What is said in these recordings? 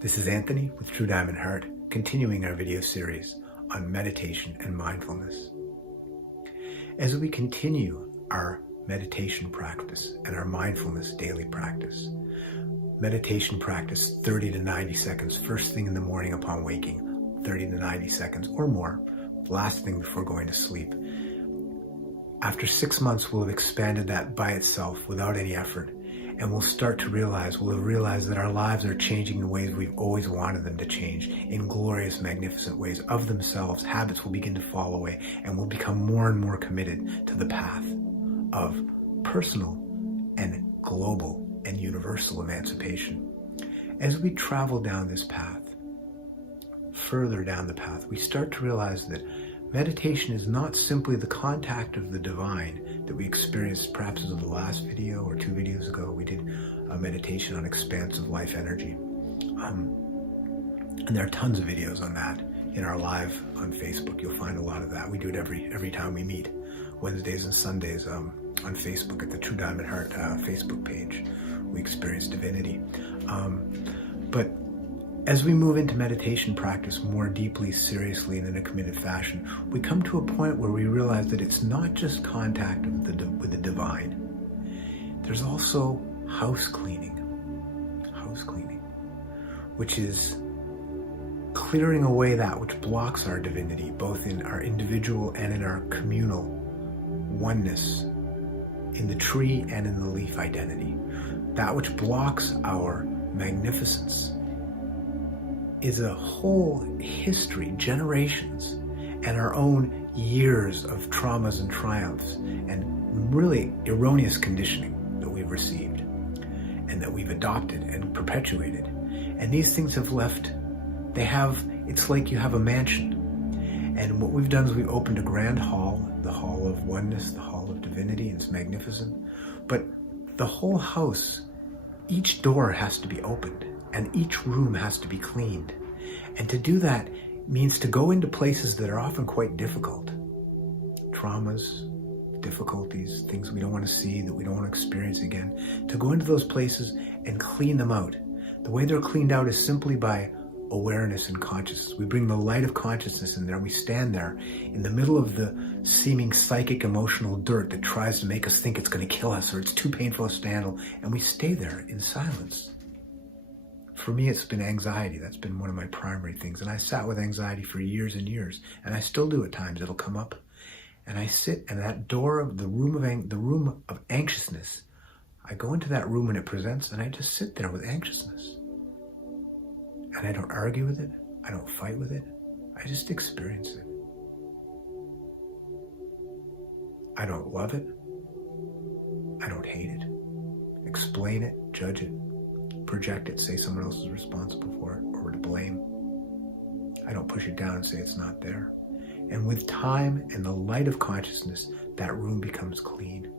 This is Anthony with True Diamond Heart, continuing our video series on meditation and mindfulness. As we continue our meditation practice and our mindfulness daily practice, meditation practice 30 to 90 seconds, first thing in the morning upon waking, 30 to 90 seconds or more, last thing before going to sleep. After 6 months, we'll have expanded that by itself without any effort. And we'll start to realize, we'll have realized that our lives are changing in ways we've always wanted them to change, in glorious, magnificent ways of themselves. Habits will begin to fall away, and we'll become more and more committed to the path of personal and global and universal emancipation. As we travel down this path, further down the path, we start to realize that meditation is not simply the contact of the divine that we experienced perhaps in the last video or 2 videos ago. We did a meditation on expansive life energy. And there are tons of videos on that in our live on Facebook. You'll find a lot of that. We do it every time we meet, Wednesdays and Sundays on Facebook at the True Diamond Heart Facebook page. We experience Divinity. But as we move into meditation practice more deeply, seriously, and in a committed fashion, we come to a point where we realize that it's not just contact with the divine. There's also house cleaning, which is clearing away that which blocks our divinity, both in our individual and in our communal oneness, in the tree and in the leaf identity. That which blocks our magnificence is a whole history, generations, and our own years of traumas and triumphs and really erroneous conditioning that we've received and that we've adopted and perpetuated. And these things have left, it's like you have a mansion. And what we've done is we've opened a grand hall, the hall of oneness, the hall of divinity, and it's magnificent. But the whole house, each door has to be opened. And each room has to be cleaned. And to do that means to go into places that are often quite difficult. Traumas, difficulties, things we don't want to see, that we don't want to experience again. To go into those places and clean them out. The way they're cleaned out is simply by awareness and consciousness. We bring the light of consciousness in there. We stand there in the middle of the seeming psychic emotional dirt that tries to make us think it's going to kill us or it's too painful to handle. And we stay there in silence. For me, it's been anxiety. That's been one of my primary things. And I sat with anxiety for years and years. And I still do at times. It'll come up. And I sit in that door of the room of anxiousness. I go into that room when it presents and I just sit there with anxiousness. And I don't argue with it. I don't fight with it. I just experience it. I don't love it. I don't hate it. Explain it, judge it, project it, say someone else is responsible for it or to blame. I don't push it down and say it's not there. And with time and the light of consciousness, that room becomes clean.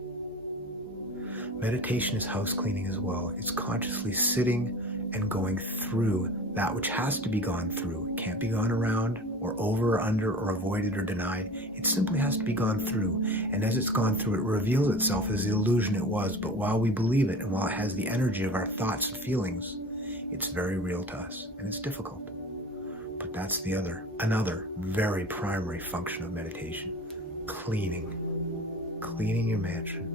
Meditation is house cleaning as well. It's consciously sitting and going through that which has to be gone through. It can't be gone around or over or under or avoided or denied. It simply has to be gone through. And as it's gone through, it reveals itself as the illusion it was. But while we believe it and while it has the energy of our thoughts and feelings, it's very real to us and it's difficult. But that's another very primary function of meditation. Cleaning your mansion.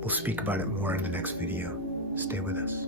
We'll speak about it more in the next video. Stay with us.